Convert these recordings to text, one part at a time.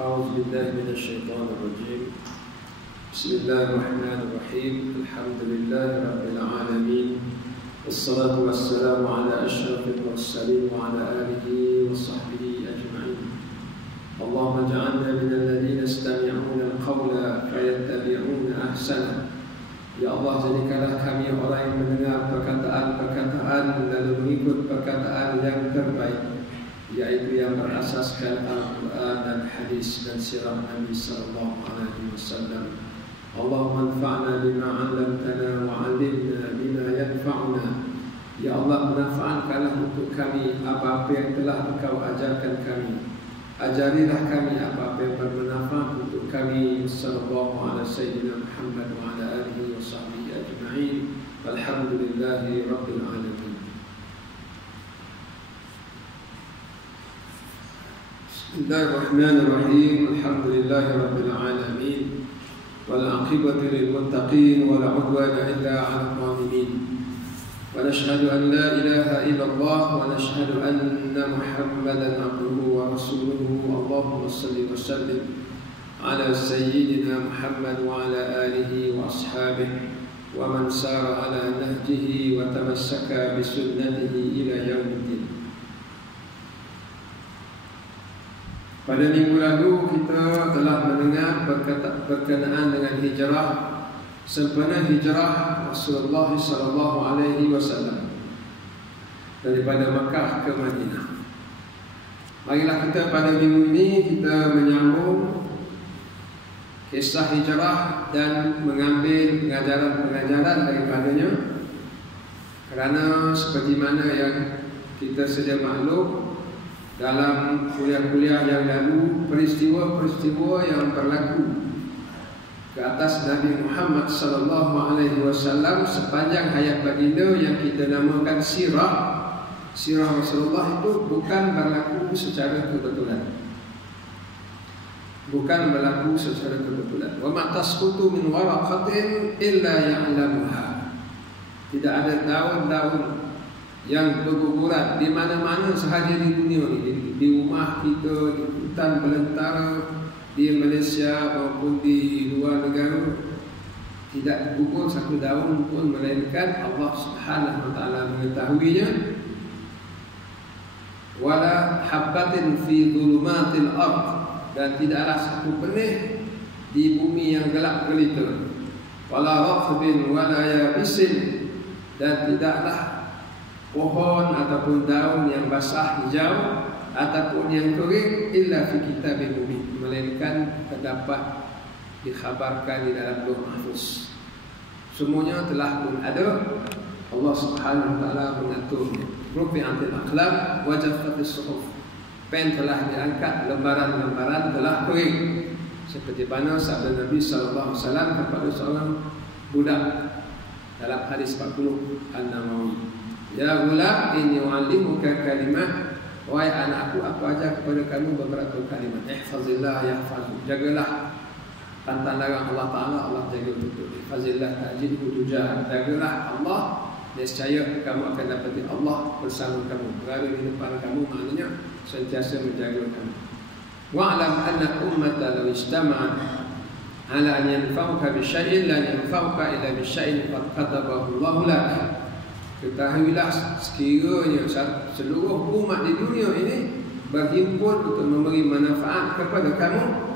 أعوذ بالله من الشيطان الرجيم. بسم الله الرحمن الرحيم. الحمد لله رب العالمين، والصلاة والسلام على أشرف المرسلين وعلى آله وصحبه أجمعين. اللهم اجعلنا من الذين يستمعون القول فيتبعون أحسنه. Ya Allah, jadikanlah kami orang yang mendengar perkataan-perkataan lalu mengikut perkataan yang terbaik, yaitu yang berasaskan Al-Quran dan hadis dan sirah Nabi sallallahu alaihi wasallam. Allahumma anfa'na bima 'allamtana wa 'allimna bima yanfa'una. Ya Allah, manfaatkanlah untuk kami apa-apa yang telah Engkau ajarkan kami. Ajarilah kami apa-apa yang bermanfaat untuk kami. Sallallahu ala sayyidina Muhammad wa ala alihi wa sahbihi ajma'in. Alhamdulillahi rabbil alamin. Bismillahirrahmanirrahim. Alhamdulillahi rabbil alamin. Wal 'aqibatu lil muttaqin wa la 'udwana illa 'alal zalimin. ونشهد أن لا إله إلا الله ونشهد أن محمدا عبده ورسوله. اللهم صل وسلم على سيدنا محمد وعلى آله وأصحابه ومن سار على نهجه وتمسك بسنته إلى يوم الدين. Pada minggu lalu kita telah mendengar berkenaan dengan hijrah, sempena hijrah Rasulullah sallallahu alaihi wasallam daripada Makkah ke Madinah. Marilah kita pada minggu ini kita menyambung kisah hijrah dan mengambil pengajaran-pengajaran daripadanya, kerana seperti mana yang kita sedia maklum dalam kuliah-kuliah yang lalu, peristiwa-peristiwa yang berlaku ke atas Nabi Muhammad sallallahu alaihi wasallam sepanjang hayat baginda yang kita namakan sirah Rasulullah itu bukan berlaku secara kebetulan. Wa ma tasqutu min waraqatin illa ya'lamuha. Tidak ada daun-daun yang berguguran di mana-mana sahaja di dunia ini, di rumah kita, di hutan belantara, di Malaysia maupun di luar negara, tidak gugur satu daun pun melainkan Allah Subhanahu wa taala mengetahuinya. Wala habbatin fi dhulumatil ardh, dan tidaklah satu benih di bumi yang gelap gelita. Wala rathbin wala yabisin, dan tidaklah pohon ataupun daun yang basah hijau ataupun yang kering illa fi kitabim mubin, melainkan terdapat dikhabarkan di dalam Lauh Mahfuz. Semuanya telah pun ada. Allah Subhanahu wa taala mengaturnya. Rufi'atil aqlam wa jaffatis suhuf. Pen telah diangkat, lembaran-lembaran telah kering. Seperti mana sabda Nabi sallallahu alaihi wasallam kepada seorang budak dalam hadis 40 An-Nawawi. Ya ghulam, inni u'allimuka kalimat. Wahai anakku, aku ajar kepada kamu beberapa kalimat. Ihfazillah yahfazuk. Jagalah pantang larang Allah Ta'ala, Allah jaga betul. Ihfazillah tajidhu tujah. Jagalah Allah, nescaya kamu akan dapati Allah bersama kamu, berada di depan kamu, maknanya sentiasa menjaga kamu. Wa'lam anna ummata law istama'at ala an yanfa'uka bi syai'in la yanfa'uka illa bi syai'in qad katabahu Allah lak. Ketahuilah sekiranya seluruh umat di dunia ini berhimpun untuk memberi manfaat kepada kamu,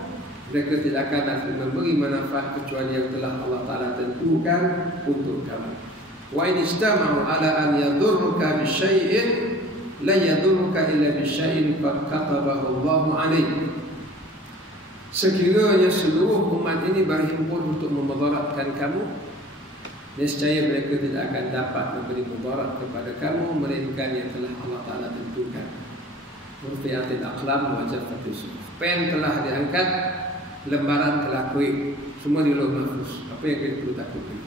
mereka tidak akan dapat memberi manfaat kecuali yang telah Allah Ta'ala tentukan untuk kamu. Wa in istama'u ala an yadurruka bi syai'in la yadurruka illa bi syai'in qad katabahu Allah 'alaik. Sekiranya seluruh umat ini berhimpun untuk memudaratkan kamu, nescaya mereka tidak akan dapat memberi mudarat kepada kamu melainkan yang telah Allah Ta'ala tentukan. Rufi'atil aqlam wa jaffatis suhuf. Pen telah diangkat, lembaran telah kering. Semua di Lauh Mahfuz. Apa yang kita perlu takuti?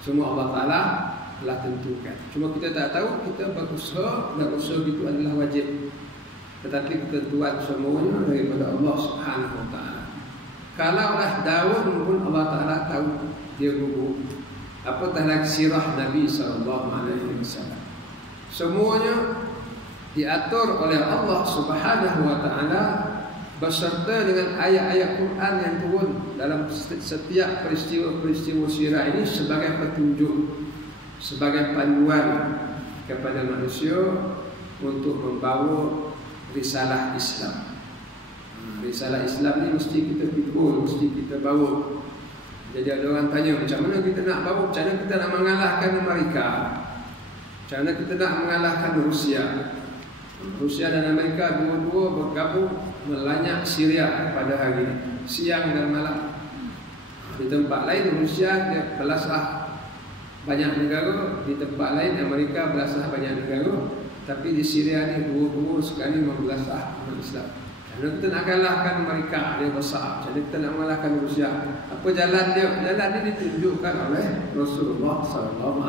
Semua Allah Ta'ala telah tentukan. Cuma kita tak tahu, kita berusaha, dan usaha itu adalah wajib. Tetapi ketentuan semuanya daripada Allah Subhanahu wa taala. Kalaulah daun pun Allah Ta'ala tahu dia gugur. Apatah lagi sirah Nabi sallallahu alaihi wasallam. Semuanya diatur oleh Allah Subhanahu wa taala beserta dengan ayat-ayat Quran yang turun dalam setiap peristiwa-peristiwa sirah ini sebagai petunjuk, sebagai panduan kepada manusia untuk membawa risalah Islam. Risalah Islam ni mesti kita pikul, mesti kita bawa. Jadi ada orang tanya, macam mana kita nak bawa, macam mana kita nak mengalahkan Amerika, macam mana kita nak mengalahkan Rusia. Rusia dan Amerika dua-dua bergabung melanyak Syria pada hari ini, siang dan malam. Di tempat lain Rusia dia belasah banyak negara, di tempat lain Amerika belasah banyak negara, tapi di Syria ni dua-dua sekali membelasah umat Islam. Kalau kita nak kalahkan Amerika, dia besar. Jadi kita nak mengalahkan Rusia. Apa jalan dia? Jalan ini ditunjukkan oleh Rasulullah SAW.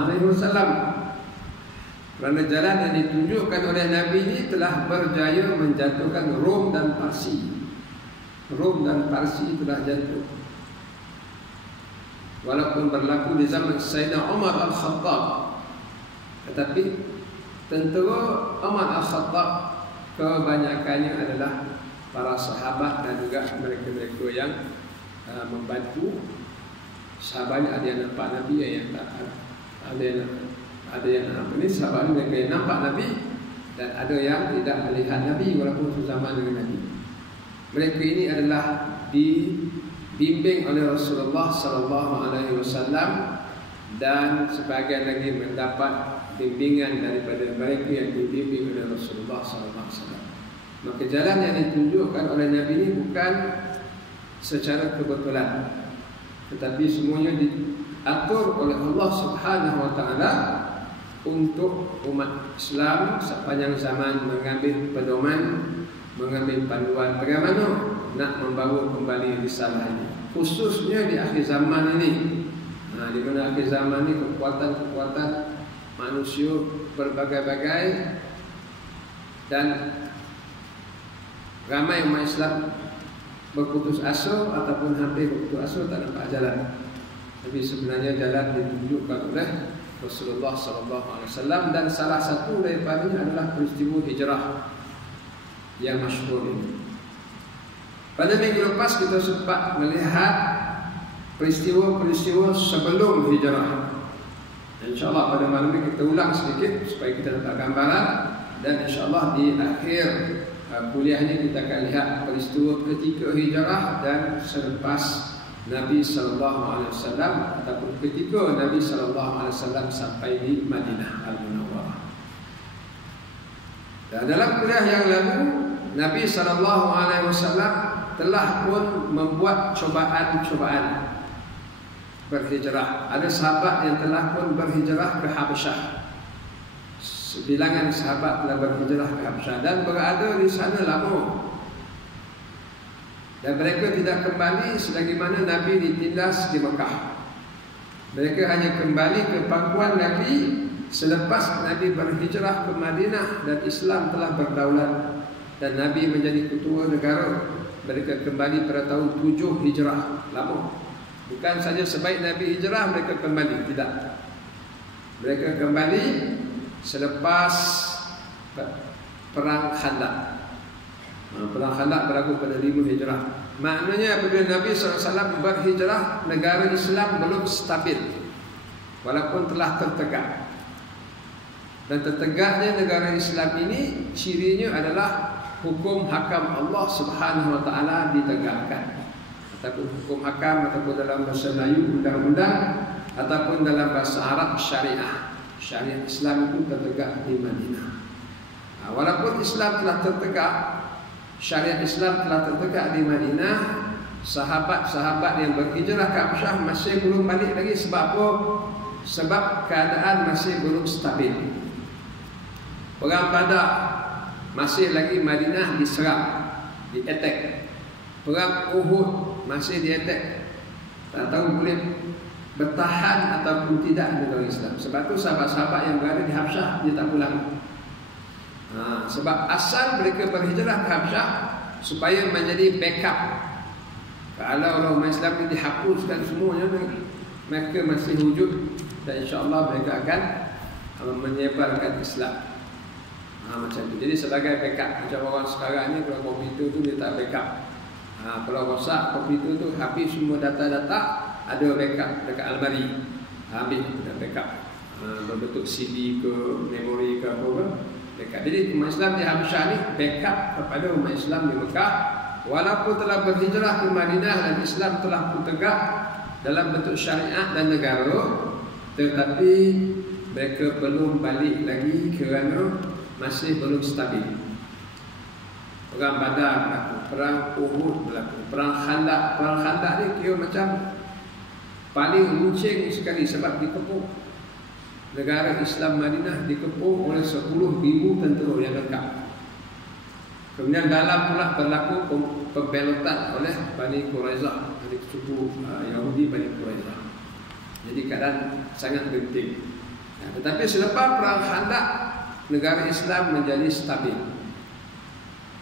Kerana jalan yang ditunjukkan oleh Nabi ini telah berjaya menjatuhkan Rom dan Parsi. Rom dan Parsi telah jatuh. Walaupun berlaku di zaman Sayyidina Umar Al-Khattab, tetapi tentera Umar Al-Khattab kebanyakannya adalah para sahabat dan juga mereka-mereka yang membantu sahabatnya. Ada yang nampak Nabi, ada yang tak, ada yang apa ni, sahabat mereka yang nampak Nabi, dan ada yang tidak melihat Nabi walaupun sezaman dengan Nabi. Mereka ini adalah dibimbing oleh Rasulullah SAW, dan sebagian lagi mendapat bimbingan daripada mereka yang dibimbing oleh Rasulullah SAW. Maka jalan yang ditunjukkan oleh Nabi ini bukan secara kebetulan, tetapi semuanya diatur oleh Allah Subhanahu Wa Taala untuk umat Islam sepanjang zaman mengambil pedoman, mengambil panduan bagaimana nak membawa kembali risalah ini, khususnya di akhir zaman ini. Di mana akhir zaman ini kekuatan-kekuatan manusia berbagai-bagai, dan ramai umat Islam berputus asa ataupun hampir berputus asa, tak nampak jalan. Tapi sebenarnya jalan ditunjukkan oleh Rasulullah SAW, dan salah satu daripadanya adalah peristiwa hijrah yang masyhur ini. Pada minggu lepas kita sempat melihat peristiwa-peristiwa sebelum hijrah. InsyaAllah pada malam ini kita ulang sedikit supaya kita dapat gambaran, dan insyaAllah di akhir kuliah ini kita akan lihat peristiwa ketika hijrah dan selepas Nabi SAW, ataupun ketika Nabi SAW sampai di Madinah Al-Munawwarah. Dan dalam kuliah yang lalu, Nabi SAW telah pun membuat cobaan-cobaan berhijrah. Ada sahabat yang telah pun berhijrah ke Habasyah. Bilangan sahabat telah berhijrah ke Habasyah dan berada di sana lama. Dan mereka tidak kembali selagi mana Nabi ditindas di Mekah. Mereka hanya kembali ke pangkuan Nabi selepas Nabi berhijrah ke Madinah dan Islam telah berdaulat dan Nabi menjadi ketua negara. Mereka kembali pada tahun 7 hijrah. Lama. Bukan saja sebaik Nabi hijrah mereka kembali, tidak. Mereka kembali selepas perang Khandaq. Perang Khandaq berlaku pada 5 hijrah. Maknanya apabila Nabi SAW berhijrah, negara Islam belum stabil, walaupun telah tertegak. Dan tertegaknya negara Islam ini cirinya adalah hukum hakam Allah Subhanahu Wa Taala ditegakkan, ataupun hukum hakam, ataupun dalam bahasa Melayu undang-undang, ataupun dalam bahasa Arab syariah. Syariat Islam itu tertegak di Madinah. Walaupun Islam telah tertegak, syariat Islam telah tertegak di Madinah, sahabat-sahabat yang berhijrah ke Habasyah masih belum balik lagi. Sebab apa? Sebab keadaan masih belum stabil. Perang Badar masih lagi Madinah diserang, di-attack. Perang Uhud masih di-attack. Tak tahu boleh bertahan ataupun tidak negara Islam. Sebab tu sahabat-sahabat yang berada di Habasyah dia tak pulang. Sebab asal mereka berhijrah ke Habasyah supaya menjadi backup. Kalau umat Islam ini dihapuskan semuanya, mereka masih wujud dan insya-Allah mereka akan menyebarkan Islam. Macam tu. Jadi sebagai backup. Macam orang sekarang ni kalau komputer tu dia tak backup. Kalau rosak komputer tu habis semua data-data, ada backup dekat almari. Habis dah backup. Berbentuk CD ke memori ke apa ke backup. Jadi umat Islam di Habsyah ni backup kepada umat Islam di Mekah. Walaupun telah berhijrah ke Madinah dan Islam telah pun tegak dalam bentuk syariat dan negara, tetapi mereka belum balik lagi kerana masih belum stabil. Perang Badar berlaku, perang Uhud berlaku, perang Khandaq. Perang Khandaq ni kira macam paling runcing sekali sebab dikepung. Negara Islam Madinah dikepung oleh 10,000 tentera yang lengkap. Kemudian dalam pula berlaku pembelotan oleh Bani Quraizah, dari suku Yahudi Bani Quraizah. Jadi keadaan sangat genting. Tetapi selepas perang Khandaq, negara Islam menjadi stabil.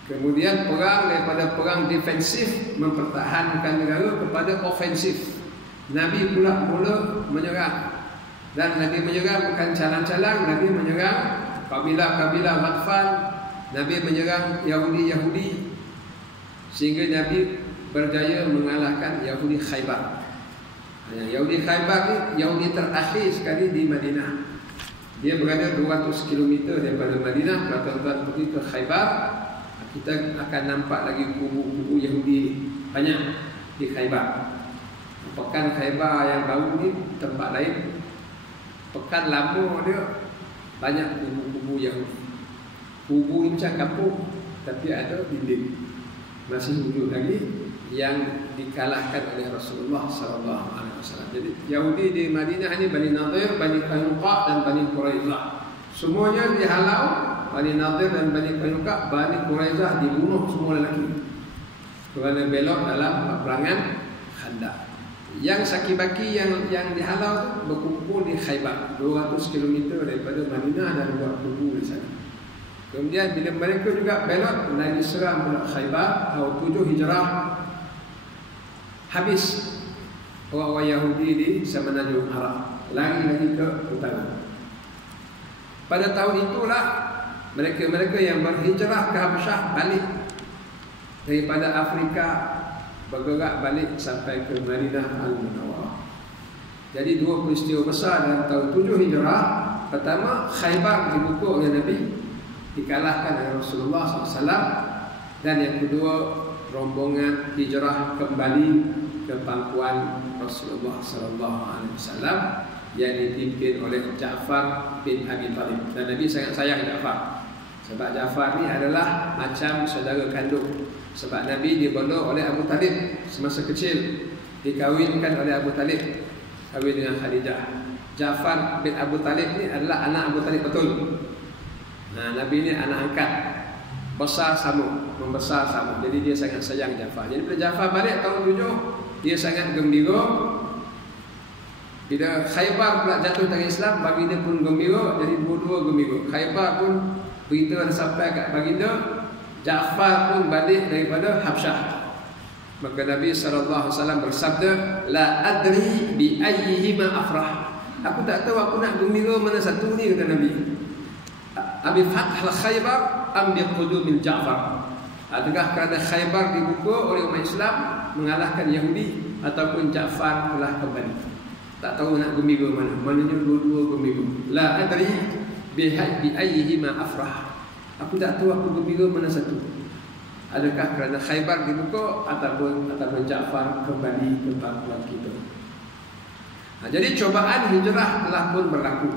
Kemudian perang daripada perang defensif mempertahankan negara kepada ofensif. Nabi pula mula menyerang. Dan Nabi menyerang bukan calang-calang, Nabi menyerang kabilah-kabilah Ghatfan, Nabi menyerang Yahudi-Yahudi, sehingga Nabi berjaya mengalahkan Yahudi Khaybar. Yahudi Khaybar ni Yahudi terakhir sekali di Madinah. Dia berada 200 km daripada Madinah. Kalau tuan-tuan pergi ke Khaybar, kita akan nampak lagi kubu-kubu Yahudi banyak di Khaybar. Pekan Khaybar yang baru ni tempat lain. Pekan lama dia banyak kubu-kubu Yahudi. Kubu ni macam kampung, tapi ada dinding. Masih wujud lagi yang dikalahkan oleh Rasulullah SAW. Jadi Yahudi di Madinah ini Bani Nadir, Bani Qaynuqa dan Bani Quraizah. Semuanya dihalau. Bani Nadir dan Bani Qaynuqa, Bani Quraizah dibunuh semua lelaki kerana belok dalam peperangan Khandaq. Yang saki-baki yang dihalau tu berkumpul di Khaybar, 200 km daripada Madinah, dan buat kubu di sana. Kemudian bila mereka juga belok, Nabi serang pula Khaybar tahun 7 Hijrah. Habis orang-orang Yahudi di Semenanjung Arab, lari lagi ke utara. Pada tahun itulah mereka-mereka yang berhijrah ke Habsyah balik daripada Afrika, bergerak balik sampai ke Madinah Al-Munawwarah. Jadi dua peristiwa besar dalam tahun 7 Hijrah. Pertama, Khaybar dibuka oleh Nabi, dikalahkan oleh Rasulullah SAW. Dan yang kedua, rombongan hijrah kembali ke pangkuan Rasulullah SAW yang dipimpin oleh Ja'far bin Abi Talib. Dan Nabi sangat sayang Ja'far, sebab Ja'far ni adalah macam saudara kandung. Sebab Nabi dibodoh oleh Abu Talib semasa kecil, dikawinkan oleh Abu Talib, kahwin dengan Khadijah. Ja'far bin Abu Talib ni adalah anak Abu Talib betul. Nabi ni anak angkat, besar sama, membesar sama. Jadi dia sangat sayang Ja'far. Jadi bila Ja'far balik tahun 7, dia sangat gembira. Bila Khaybar pula jatuh tangan Islam, baginda pun gembira. Jadi dua-dua gembira. Khaybar pun berita sampai kat baginda, Ja'far pun balik daripada Habsyah. Maka Nabi SAW bersabda, la adri bi ayyihima afrah. Aku tak tahu aku nak gembira mana satu ni, kata Nabi. Abi fathal Khaybar am bi qudumil Ja'far. Adakah kerana Khaybar dibuka oleh umat Islam mengalahkan Yahudi, ataupun Ja'far telah kembali? Tak tahu nak gembira mana. Maknanya dua-dua gembira. La adri bi ayyihima afrah. Aku tak tahu aku gembira mana satu. Adakah kerana Khaybar dibuka ataupun Ja'far kembali ke pangkuan kita. Jadi cobaan hijrah telah pun berlaku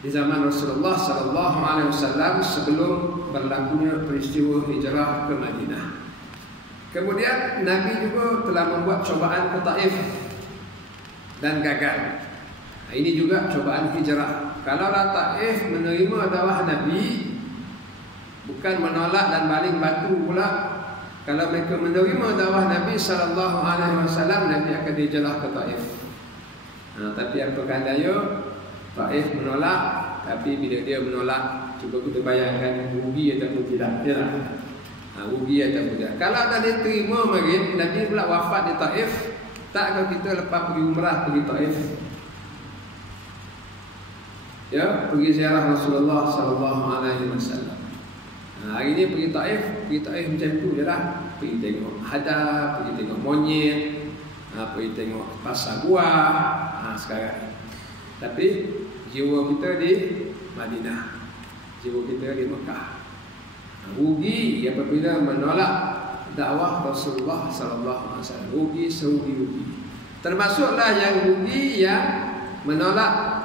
di zaman Rasulullah SAW sebelum berlakunya peristiwa hijrah ke Madinah. Kemudian Nabi juga telah membuat cobaan ke Taif dan gagal. Ini juga cobaan hijrah. Kalau Taif menerima dakwah Nabi, bukan menolak dan baling batu pula. Kalau mereka menerima dakwah Nabi SAW, Nabi akan hijrah ke Taif. Tapi apakah daya, Taif menolak. Tapi bila dia menolak, cuba kita bayangkan rugi ataupun tidak. Rugi ataupun tidak. Kalau dah diterima mungkin Nabi pula wafat di Taif, tak kalau kita lepas pergi umrah pergi Taif. ya, pergi ziarah Rasulullah sallallahu alaihi wasallam. Hari ini pergi Taif macam tu je lah. Pergi tengok hadap, pergi tengok monyet, pergi tengok pasar buah sekarang. Tapi jiwa kita di Madinah, jiwa kita di Mekah. Rugi apabila menolak dakwah Rasulullah sallallahu alaihi wasallam. Rugi serugi-rugi. Termasuklah yang rugi yang menolak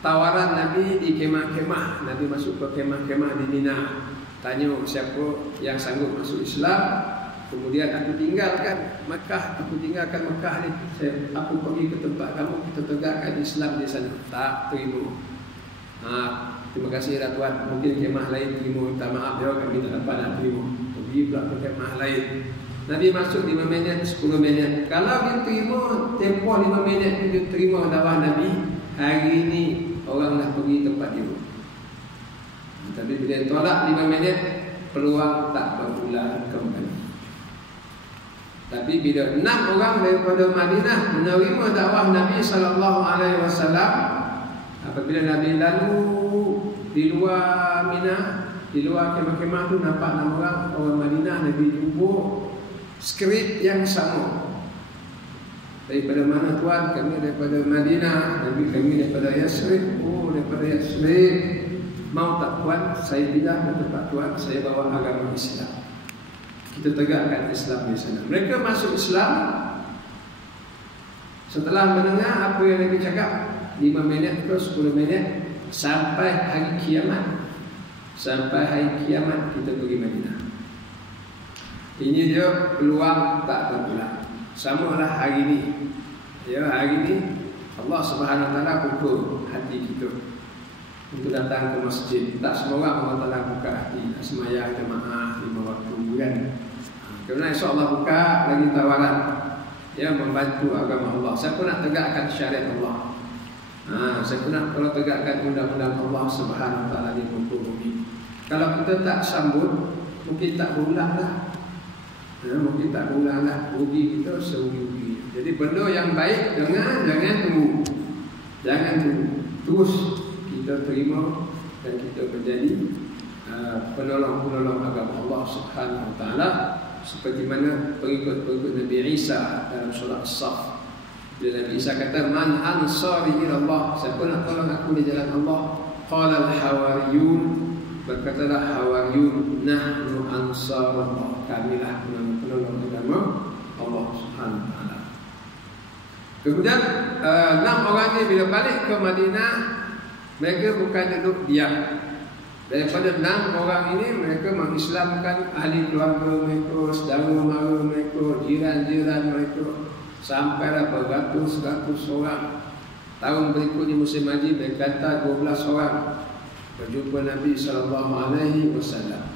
tawaran Nabi di kemah-kemah. Nabi masuk ke kemah-kemah di Mina. Tanya siapa yang sanggup masuk Islam. Kemudian aku tinggalkan Mekah ni. Aku pergi ke tempat kamu, kita tegakkan Islam di sana. Tak terima. Terima kasih dah Tuan. Mungkin kemah lain terima. Minta maaf ya, kami tak dapat nak terima. Pergi pula ke kemah lain. Nabi masuk 5 minit, 10 minit. Kalau dia terima tempoh 5 minit dia terima dakwah Nabi, hari ini orang dah pergi tempat dia. Tapi bila tolak 5 minit, peluang tak berulang kembali. Tapi bila 6 orang daripada Madinah menerima dakwah Nabi sallallahu alaihi wasallam, apabila Nabi lalu di luar Mina, di luar kemah-kemah tu nampak 6 orang Madinah. Nabi jumpa skrip yang sama. Daripada mana Tuan? Kami daripada Madinah. Nabi, kami daripada Yasrib. Oh, daripada Yasrib. Mau tak Tuan, saya pindah ke tempat Tuan, saya bawa agama Islam. Kita tegakkan Islam di sana. Mereka masuk Islam. Setelah mendengar apa yang Nabi cakap, 5 minit ke 10 minit, sampai hari kiamat. Sampai hari kiamat kita pergi Madinah. Ini dia peluang tak berulang. Samalah hari ini. Ya, hari ini Allah Subhanahu Wa Taala pukul hati kita untuk datang ke masjid. Tak semua orang Allah Taala buka hati sembahyang jemaah 5 waktu kan. Kerana insya-Allah buka lagi tawaran ya membantu agama Allah. Siapa nak tegakkan syariat Allah? Siapa nak kalau tegakkan undang-undang Allah Subhanahu Wa Taala di muka bumi. Kalau kita tak sambut, mungkin tak berulang lah. Mungkin tak berulang lah. Rugi kita serugi-rugi. Jadi benda yang baik jangan tunggu. Jangan tunggu. Terus kita terima dan kita menjadi penolong-penolong agama Allah Subhanahu Wa Taala, seperti mana pengikut-pengikut Nabi Isa dalam surah As-Saff. Bila Nabi Isa kata, "Man ansari ila Allah?" Siapa nak tolong aku di jalan Allah? Qala al-hawariyun, berkatalah hawariyun, "Nahnu ansarullah." Kamilah penolong agama Allah Subhanahu Wa Taala. Kemudian 6 orang ni bila balik ke Madinah, mereka bukan duduk diam. Daripada 6 orang ini, mereka mengislamkan ahli keluarga mereka, saudara mara mereka, jiran-jiran mereka, sampailah beratus-ratus orang. Tahun berikutnya musim haji, mereka hantar 12 orang berjumpa Nabi sallallahu alaihi wasallam.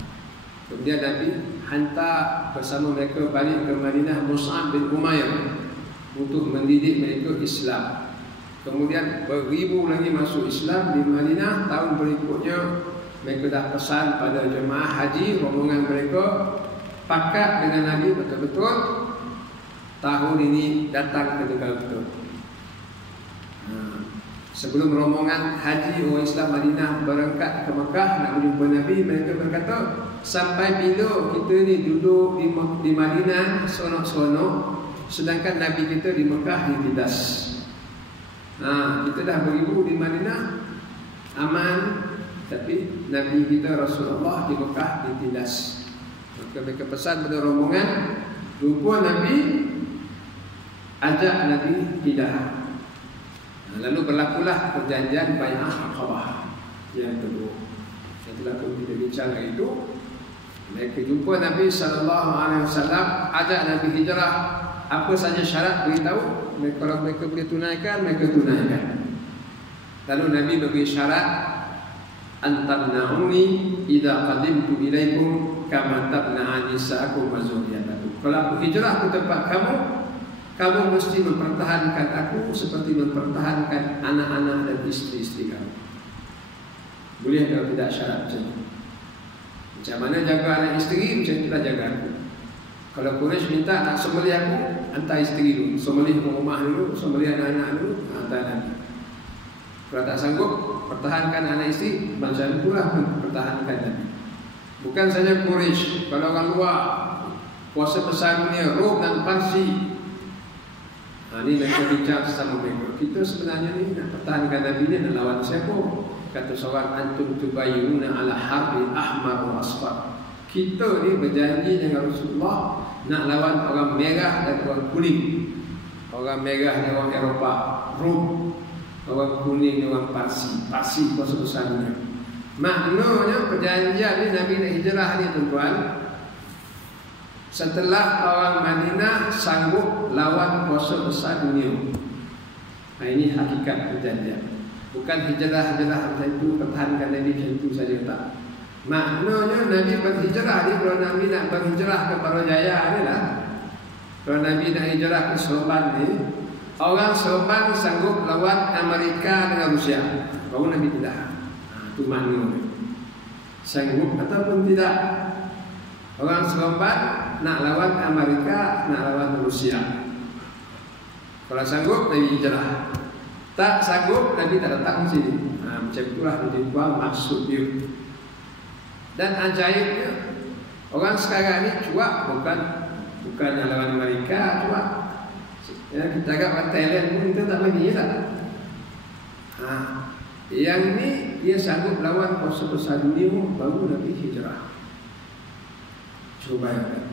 Kemudian Nabi hantar bersama mereka balik ke Madinah Mus'ab bin Umair untuk mendidik mereka Islam. Kemudian beribu lagi masuk Islam di Madinah. Tahun berikutnya mereka dah pesan pada jemaah haji rombongan mereka, pakat dengan Nabi betul-betul tahun ini datang ke negara kita. Sebelum rombongan haji orang Islam Madinah berangkat ke Mekah nak berjumpa Nabi, mereka berkata, sampai bila kita ni duduk di Madinah seronok-seronok, sedangkan Nabi kita di Mekah ditindas. Kita dah beribu di Madinah aman, tapi Nabi kita Rasulullah di Mekah ditindas. Maka mereka pesan pada rombongan, jumpa Nabi, ajak Nabi tidak. Lalu berlakulah perjanjian Bai'ah Aqabah yang kedua. Setelah kita bincang itu, mereka jumpa Nabi sallallahu alaihi wasallam, ajak Nabi hijrah. Apa saja syarat beritahu, kalau mereka boleh tunaikan, mereka tunaikan. Lalu Nabi bagi syarat, antamna'uni idza qadimtu ilaikum kama tabna'ani sa'akum wa zuriyatakum. Kalau aku hijrah ke tempat kamu mesti mempertahankan aku seperti mempertahankan anak-anak dan istri-istri kamu. Boleh kalau tidak syarat macam itu. Macam mana jaga anak istri, macam itulah jaga aku. Kalau Quraisy minta nak sembelih aku, hantar istri dulu, sembelih rumah dulu, sembelih anak-anak dulu, hantar Nabi. Kalau tak sanggup pertahankan anak isteri, macam itulah pertahankan Nabi. Bukan saja Quraisy, kalau orang luar kuasa besar dunia, Rom dan Parsi. Ini mereka bincang sama mereka. Kita sebenarnya ni nak pertahankan Nabi ni nak lawan siapa? Kata seorang, antum tubayyuna ala harbi ahmar wa asfar. Kita ni berjanji dengan Rasulullah nak lawan orang merah dan orang kuning. Orang merah ni orang Eropah, Rom. Orang kuning ni orang Parsi. Parsi kuasa besar dunia. Maknanya perjanjian ni Nabi nak hijrah ni tuan-tuan, setelah orang Madinah sanggup lawan kuasa besar dunia. Ini hakikat perjanjian. Bukan hijrah-hijrah macam itu, pertahankan Nabi macam itu saja, tak. Maknanya Nabi berhijrah ni, kalau Nabi nak berhijrah ke Barajaya ni lah. Kalau Nabi nak hijrah ke Sorban ni, orang Sorban sanggup lawan Amerika dengan Rusia. Baru Nabi tidak. Itu maknanya. Sanggup ataupun tidak. Orang Sorban nak lawan Amerika, nak lawan Rusia. Kalau sanggup, Nabi hijrah. Tak sanggup, Nabi tak datang sini. Macam itulah menjadi maksud dia. Dan ajaibnya, orang sekarang ni cuak bukan lawan Amerika, cuak. Ya, kita agak orang Thailand pun kita tak bagi tak. Yang ni dia sanggup lawan kuasa besar dunia, baru Nabi hijrah. Cuba bayangkan.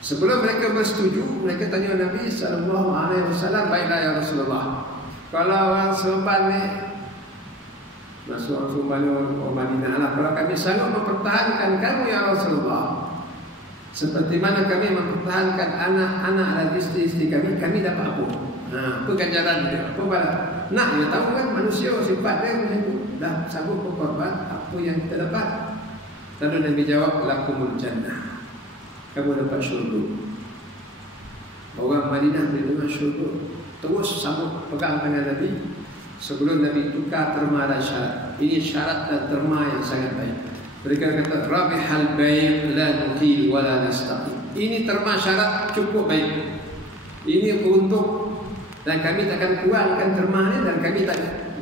Sebelum mereka bersetuju, mereka tanya Nabi SAW, baiklah ya Rasulullah, kalau orang Sorban ni, masuk orang Sorban ni orang Madinah lah, kalau kami sanggup mempertahankan kamu ya Rasulullah, seperti mana kami mempertahankan anak-anak dan isteri-isteri kami, kami dapat apa? Apa ganjaran dia? Apa balas? Nak dia tahu kan manusia sifat dia macam itu. Dah sanggup berkorban, apa yang kita dapat? Lalu Nabi jawab, lakumul jannah, kamu dapat syurga. Orang Madinah menerima syurga. Terus sambut pegang tangan Nabi. Sebelum Nabi tukar terma dan syarat. Ini syarat dan terma yang sangat baik. Mereka kata, rabihal baik la nukil wa la nastaqim. Ini terma syarat cukup baik. Ini beruntung. Dan kami takkan kurangkan terma ni, dan kami tak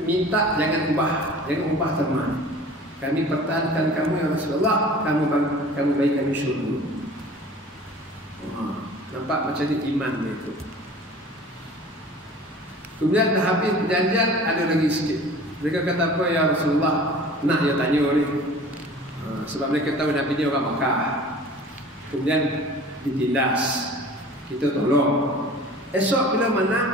minta jangan ubah terma ni. Kami pertahankan kamu ya Rasulullah, kamu bagi kami syurga. Nampak macam ni iman dia itu. Kemudian dah habis perjanjian, ada lagi sikit. Mereka kata apa ya Rasulullah? Nak dia tanya ni. Sebab mereka tahu Nabi dia orang Makkah. Kemudian ditindas. Kita tolong. Esok bila menang,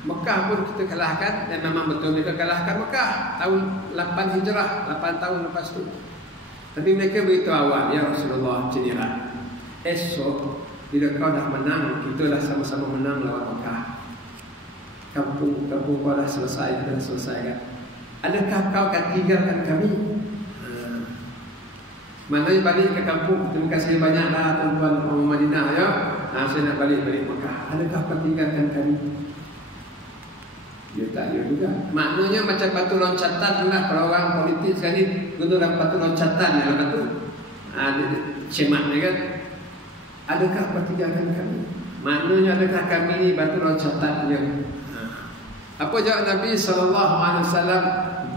Mekah pun kita kalahkan. Dan memang betul mereka kalahkan Mekah tahun 8 Hijrah, 8 tahun lepas tu. Tapi mereka beritahu awal, ya Rasulullah, cinilah, esok bila kau dah menang, kita dah sama-sama menang lawan Mekah. Kampung kau dah selesai, kita dah selesai kan? Adakah kau akan tinggalkan kami? Maknanya balik ke kampung. Terima kasih banyaklah tuan-tuan orang Madinah ya. Saya nak balik Mekah. Adakah kau tinggalkan kami? Dia tak, dia juga. Maknanya macam batu loncatan lah. Kalau orang politik sekali guna batu loncatan ya, batu. Cemat kan? Adakah kau tinggalkan kami? Maknanya adakah kami ni batu loncatan dia? Apa jawab Nabi SAW?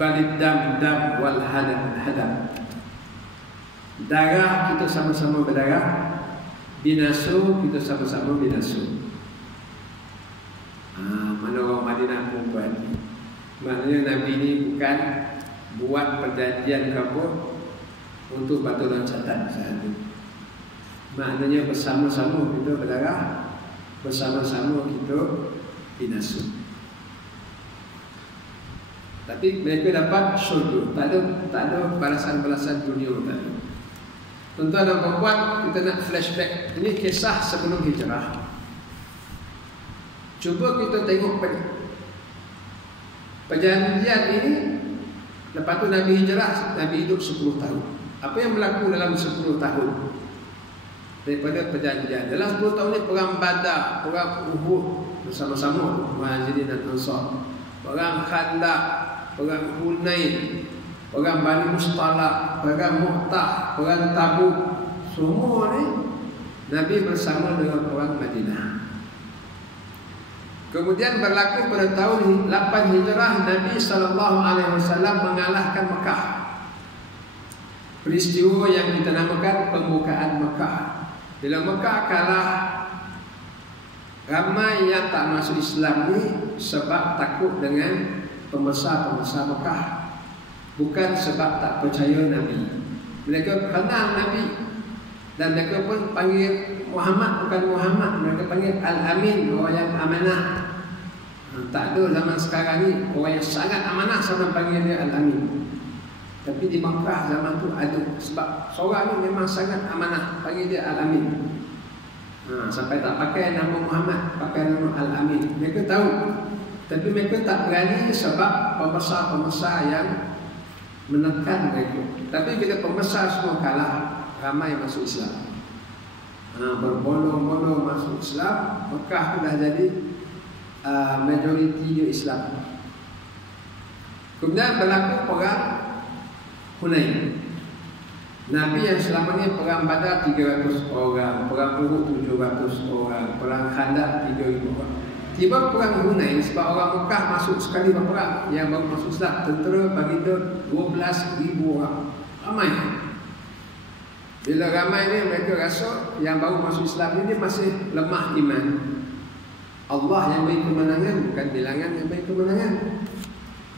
Balid dam wal hadam. Darah kita sama-sama berdarah, binasu kita sama-sama binasu. Mana orang Madinah perempuan ni? Maknanya Nabi ni bukan buat perjanjian kabur untuk batu loncatan sahaja. Maknanya bersama-sama kita berdarah, bersama-sama kita binasu. Tapi mereka dapat syurga. Tak ada balasan-balasan dunia tadi. Tuan-tuan dan puan-puan, kita nak flashback. Ini kisah sebelum hijrah. Cuba kita tengok perjanjian ini. Lepas tu Nabi hijrah, Nabi hidup 10 tahun. Apa yang berlaku dalam 10 tahun daripada perjanjian? Dalam 10 tahun ini perang Badar, perang Uhud bersama-sama Muhajirin dan Ansar, perang Khandaq, perang Hunain, perang Bani Mustalaq, perang Mu'tah, perang Tabuk. Semua ni Nabi bersama dengan orang Madinah. Kemudian berlaku pada tahun 8 Hijrah, Nabi SAW mengalahkan Mekah. Peristiwa yang kita namakan pembukaan Mekah. Bila Mekah kalah, ramai yang tak masuk Islam ni sebab takut dengan pembesar-pembesar Mekah, bukan sebab tak percaya Nabi. Mereka kenal Nabi dan mereka pun panggil Muhammad bukan Muhammad, mereka panggil Al-Amin, orang yang amanah. Tak ada zaman sekarang ni orang yang sangat amanah sama panggil dia Al-Amin. Tapi di Makkah zaman tu ada, sebab seorang ni memang sangat amanah, panggil dia Al-Amin. Sampai tak pakai nama Muhammad, pakai nama Al-Amin. Mereka tahu, tapi mereka tak berani sebab pembesar-pembesar yang menekan mereka. Tapi bila pembesar semua kalah, ramai masuk Islam. Berbondong-bondong masuk Islam. Mekah tu dah jadi majoriti dia Islam. Kemudian berlaku perang Hunain. Nabi yang selama ni perang Badar 300 orang, perang Uhud 700 orang, perang Khandaq 3000 orang. Tiba perang Hunain sebab orang Mekah masuk sekali berperang, yang baru masuk Islam, tentera baginda 12,000 orang. Ramai. Bila ramai ni mereka rasa yang baru masuk Islam ni masih lemah iman. Allah yang beri kemenangan, bukan bilangan yang beri kemenangan.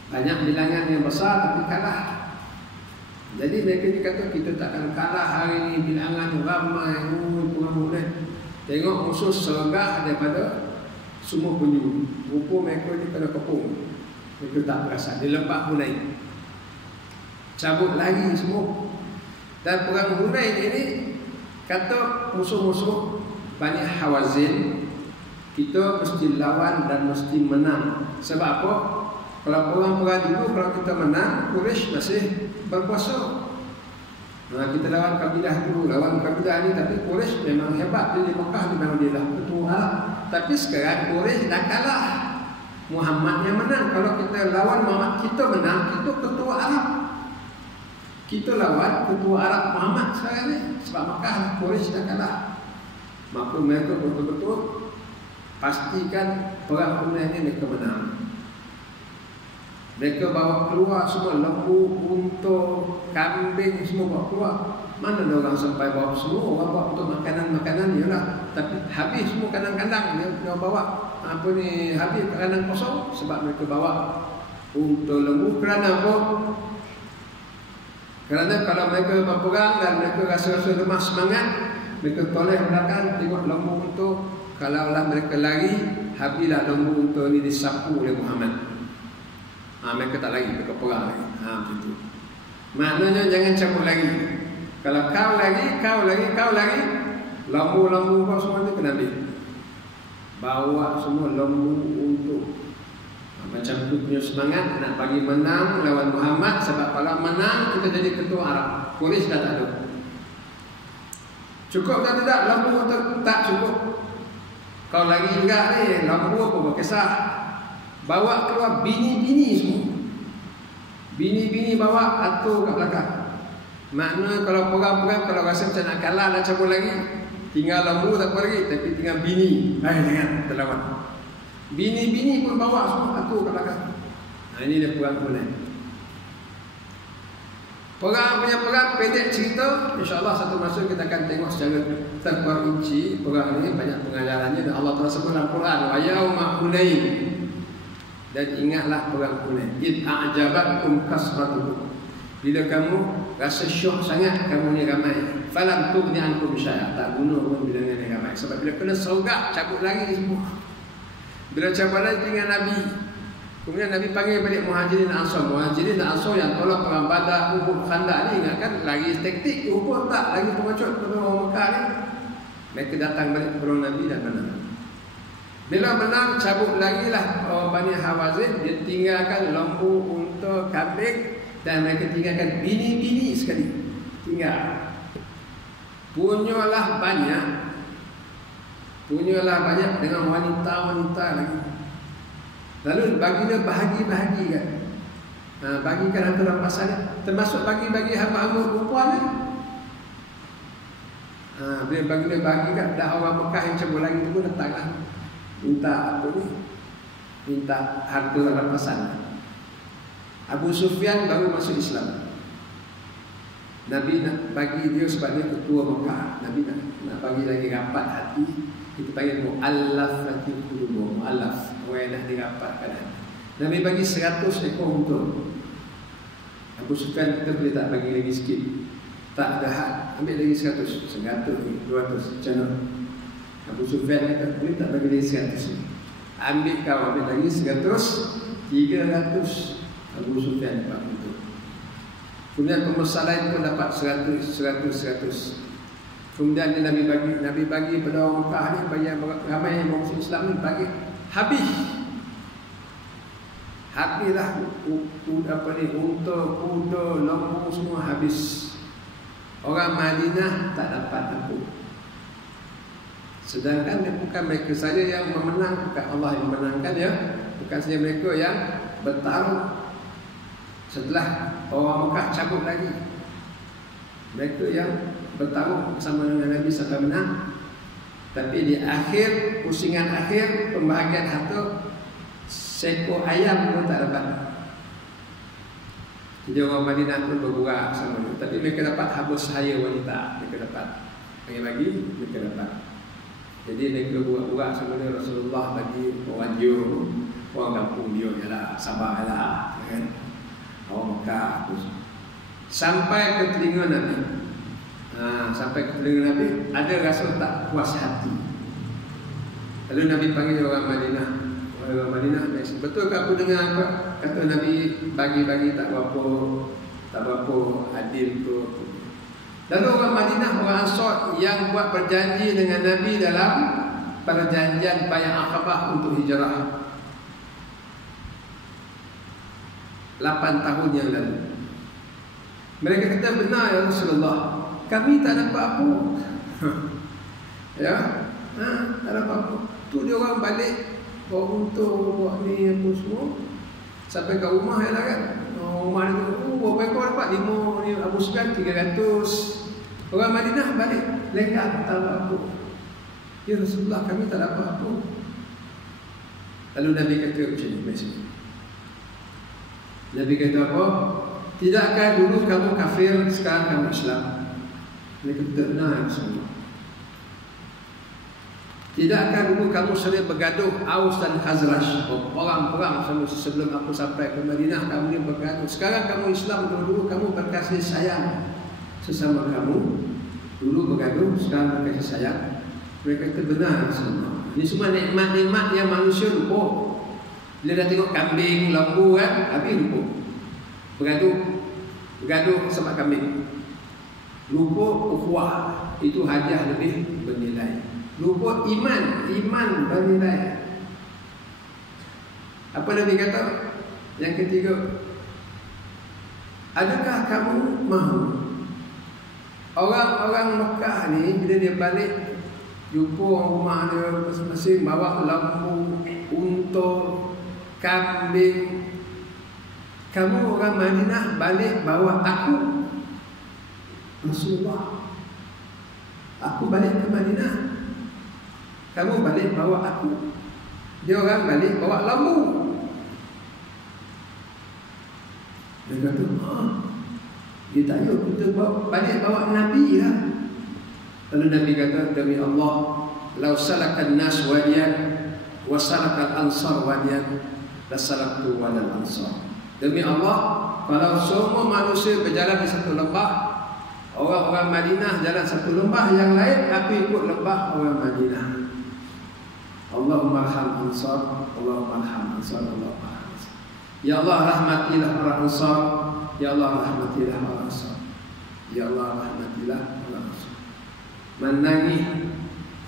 Banyak bilangan yang besar tapi kalah. Jadi mereka ni kata kita takkan kalah hari ni, bilangan ramai, perang. Tengok musuh serenggah daripada semua penjuru. Rupa mereka ni kena kepung. Mereka tak perasan. Dia lepas Hunain, cabut lagi semua. Dan perang Hunain ini kata musuh-musuh Bani Hawazin, kita mesti lawan dan mesti menang. Sebab apa? Kalau perang-perang dulu, kalau kita menang, Quraisy masih berkuasa. Kita lawan kabilah dulu, lawan kabilah ni, tapi Quraisy memang hebat. Dia di Mekah, memang dia lah ketua Arab. Tapi sekarang Quraisy dah kalah, Muhammad yang menang. Kalau kita lawan Muhammad, kita menang, kita ketua Arab. Kita lawan ketua Arab Muhammad sekarang ni. Sebab Mekah, Quraisy dah kalah. Maka mereka betul-betul pastikan perang Hunain ini mereka menang. Mereka bawa keluar semua lembu, unta, kambing, semua bawa keluar. Mana ada orang sampai bawa semua? Orang bawa untuk makanan-makanan, yalah. Tapi habis semua kandang-kandang dia bawa. Apa ni, habis kandang kosong sebab mereka bawa unta, lembu. Kerana apa? Kerana kalau mereka berperang dan mereka rasa-rasa lemah semangat, mereka toleh belakang tengok lembu unta. Kalaulah mereka lari, habislah lembu unta ni disapu oleh Muhammad. Mereka tak lagi, mereka perang lagi. Macam tu. Maknanya jangan cabut lagi. Kalau kau lagi, lembu-lembu kau semua ni kena ambil. Bawa semua lembu untuk macam tu punya semangat nak bagi menang lawan Muhammad. Sebab kalau menang kita jadi ketua Arab. Quraisy dah tak ada. Cukup tak tidak? Lembu tak cukup. Kau lagi enggak ni, lembu apa berkisah? Bawa keluar bini-bini semua. Bini-bini bawa atur kat belakang. Makna kalau perang-perang, kalau rasa macam nak kalah nak cabut lagi, tinggal lembu tak apa lagi, tapi tinggal bini. Jangan terlawan. Bini-bini pun bawa semua atur kat belakang. Ini dia perang Hunain. Perang pendek cerita, insya-Allah satu masa kita akan tengok secara terperinci perang ini, banyak pengajarannya dan Allah Taala sebut dalam Quran, wa yauma Hunain. Dan ingatlah perang Hunain. Id a'jabatkum kasratukum. Bila kamu rasa syok sangat, kamu ni ramai. Falam tughni ankum syai'a. Tak guna pun bilangan ni ramai. Sebab bila kena sergap, cabut lagi semua. Bila cabut lagi tinggal Nabi. Kemudian Nabi panggil balik Muhajirin dan Ansar. Muhajirin dan Ansar yang tolong perang Badar, Uhud, Khandaq ni, ingatkan lagi taktik. Uhud tak, lagi pengecut kepada orang Mekah ni. Mereka datang balik kepada Nabi dan menang. Bila menang, cabut lagi lah Bani Hawazin. Dia tinggalkan lembu, unta, kambing, dan mereka tinggalkan bini-bini sekali. Tinggal. Punyalah banyak dengan wanita-wanita lagi. Lalu baginda bahagi-bahagi kan. Bagikan antara pasangan, termasuk bagi-bagi hamba-hamba perempuan kan. Bila baginda bagikan, dah orang Mekah yang cabut lagi tu pun datanglah minta apa ni, minta harta rampasan. Abu Sufyan baru masuk Islam. Nabi nak bagi dia sebab dia ketua Mekah. Nabi nak bagi lagi rapat hati. Kita panggil mu'allafatil qulub, mu'allaf, orang yang nak dirapatkan hati. Nabi bagi 100 ekor unta. Abu Sufyan kita boleh tak bagi lagi sikit? Tak ada had, ambil lagi 100, 200, macam mana? Abu Sufyan kata, boleh tak bagi lagi 100 ni? Ambil kau, ambil lagi 100, 300. Abu Sufyan dapat unta. Kemudian pemersal lain pun dapat 100. Kemudian Nabi bagi pada orang Mekah ni, bagi ramai yang masuk Islam ni, bagi habislah unta, kuda, lembu semua habis. Orang Madinah tak dapat apa. Sedangkan bukan mereka saja yang memenang, bukan Allah yang memenangkan ya, bukan saja mereka yang bertarung. Setelah orang Mekah cabut lagi, mereka yang bertarung bersama dengan Nabi sampai menang. Tapi di akhir, pusingan akhir, pembahagian harta, seekor ayam pun tak dapat. Jadi orang Madinah pun berbuat sama dia. Tapi mereka dapat habis sahaya wanita. Mereka dapat bagi-bagi, mereka dapat. Jadi mereka buat-buat sama dia. Rasulullah bagi orang Jum, orang kampung dia je lah, sabar lah kan? Orang Mekah sampai ke telinga Nabi. Sampai ke telinga Nabi, ada rasa tak puas hati. Lalu Nabi panggil orang Madinah. Orang Madinah, betul ke aku dengar apa? Kata Nabi bagi-bagi tak berapa adil tu. Lalu orang Madinah, orang Ansar yang buat perjanji dengan Nabi dalam perjanjian Bai'ah Aqabah untuk hijrah 8 tahun yang lalu. Mereka kata, benar ya Rasulullah, kami tak dapat apa. Ya, tak dapat apa. Tu dia orang balik bawa unta, bawa ni apa semua, sampai ke rumah ya lah kan. Rumah dia tu, berapa ekor dapat? 5 ni, Abu Sufyan 300. Orang Madinah balik lengkap, tak dapat apa. Ya Rasulullah, kami tak dapat apa. Lalu Nabi kata macam ni, biasanya Nabi kata apa? Tidakkah dulu kamu kafir, sekarang kamu Islam? Mereka kata, benar ya Rasulullah. Tidakkah dulu kamu sering bergaduh Aus dan Khazraj, orang-orang sebelum aku sampai ke Madinah, kamu ni bergaduh. Sekarang kamu Islam, dulu kamu berkasih sayang sesama kamu. Dulu bergaduh, sekarang berkasih sayang. Mereka kata, benar Rasulullah. Ini semua nikmat-nikmat yang manusia lupa. Bila dah tengok kambing, lembu kan, habis lupa. Bergaduh sebab kambing. Lupa ukhuwah, itu hadiah lebih bernilai. Lupa iman bernilai. Apa Nabi kata? Yang ketiga, adakah kamu mahu orang-orang Mekah ni bila dia balik jumpa orang rumah dia masing-masing bawa lembu, unta, kambing, kamu orang Madinah balik bawa aku Rasulullah, aku balik ke Madinah, kamu balik bawa aku. Dia orang balik bawa lembu. Dia kata, dia tanya kita balik bawa Nabi lah. Lalu Nabi kata, demi Allah, lau salakan nas wadiyan wa salakal ansar wadiyan la salaktu wadal ansar. Demi Allah, kalau semua manusia berjalan di satu lembah, orang-orang Madinah jalan satu lembah yang lain, aku ikut lembah orang Madinah. Allahumma arham ansar, Allahumma arham ansar, Allahumma arham ansar. Ya Allah rahmatilah orang ansar, ya Allah rahmatilah orang ansar, ya Allah rahmatilah orang ansar. Menangis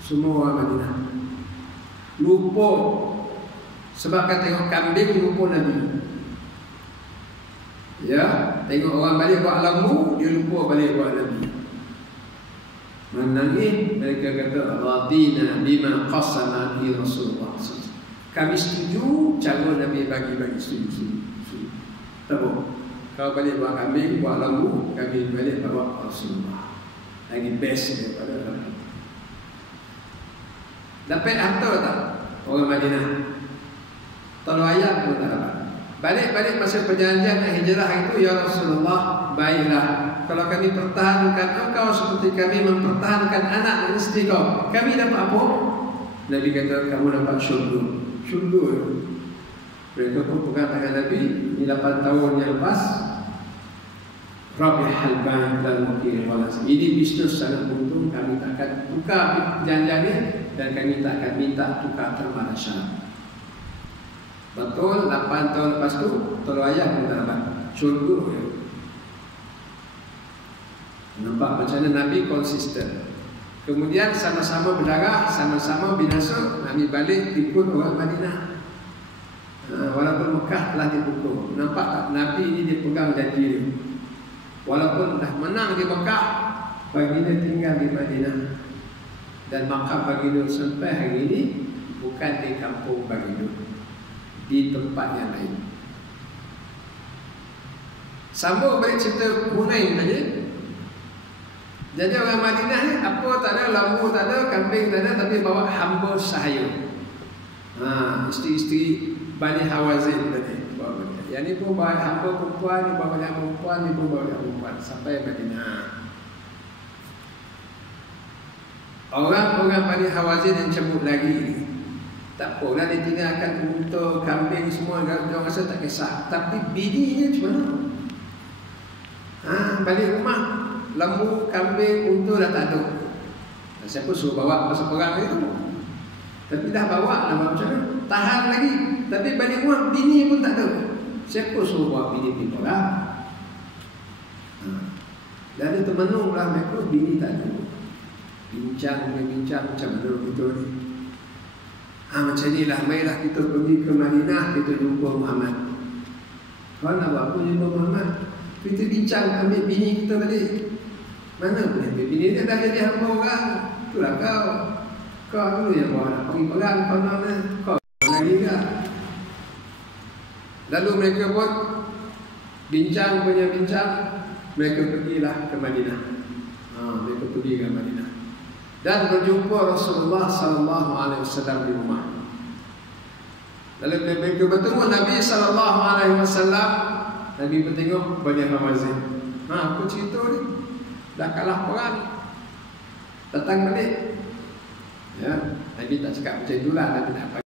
semua orang Madinah. Lupa sebab kan tengok kambing, lupa Nabi. Ya, tengok orang balik buat lembu, dia lupa balik buat Nabi. Menangis, mereka kata, radina bima qasama li Rasulullah. Kami setuju cara Nabi bagi-bagi, setuju. Tahu? Kau balik bawa kambing, bawa lembu, kami balik bawa Rasulullah. Lagi best daripada Nabi. Dapat harta tak orang Madinah? Tolong ayat pun tak dapat. Balik-balik masa perjanjian hijrah itu, ya Rasulullah, baiklah kalau kami pertahankan engkau seperti kami mempertahankan anak dan isteri kau, kami dapat apa? Nabi kata, kamu dapat syurga. Syurga. Mereka pun pegang tangan Nabi. Ini 8 tahun yang lepas, Rabihal baik dan mukir walas. Ini bisnes sangat untung. Kami tak akan tukar perjanjian ini, dan kami tak akan minta tukar terhadap syarat. Betul, 8 tahun lepas tu tolong ayat pun tak dapat syurga. Nampak macam mana Nabi konsisten. Kemudian sama-sama berdarah, sama-sama binasa. Nabi balik ikut orang Madinah. Walaupun Mekah telah dipukul. Nampak tak? Nabi ini dia pegang janji dia. Walaupun dah menang di Mekah, baginda tinggal di Madinah. Dan makam baginda sampai hari ini bukan di kampung baginda, di tempat yang lain. Sambung balik cerita Hunain tadi. Jadi orang Madinah ni apa tak ada, lambu tak ada, kambing tak ada, tapi bawa hamba sahaya. Isteri-isteri Bani Hawazin tadi. Yang ni pun bawa hamba perempuan, ni bawa hamba perempuan, ni pun bawa hamba perempuan sampai Madinah. Orang-orang Bani Hawazin yang cembuk lagi, tak apalah dia tinggalkan unta, kambing semua, dia rasa tak kisah. Tapi bininya macam mana? Balik rumah, lembu, kambing, unta dah tak ada. Siapa suruh bawa masa perang itu? Tapi dah bawa, macam mana? Tahan lagi. Tapi balik rumah, bini pun tak ada. Siapa suruh bawa bini pergi perang? Dari termenunglah mereka, bini tak ada. Bincang macam mana kita ni. Macam ni lah, marilah kita pergi ke Madinah, kita jumpa Muhammad. Kau nak buat apa jumpa Muhammad? Kita bincang, ambil bini kita balik. Mana boleh ambil bini dia, dah jadi hamba orang. Itulah kau. Kau dulu yang bawa nak pergi perang, kau nak mana? Kau lagi tak? Lalu mereka pun bincang, mereka pergilah ke Madinah. Mereka pergi ke Madinah dan berjumpa Rasulullah sallallahu alaihi wasallam di rumah. Lalu mereka bertemu Nabi sallallahu alaihi wasallam. Nabi bertengok Bani Hawazin. Apa cerita ni? Dah kalah perang, datang balik. Nabi tak cakap macam itulah, Nabi tak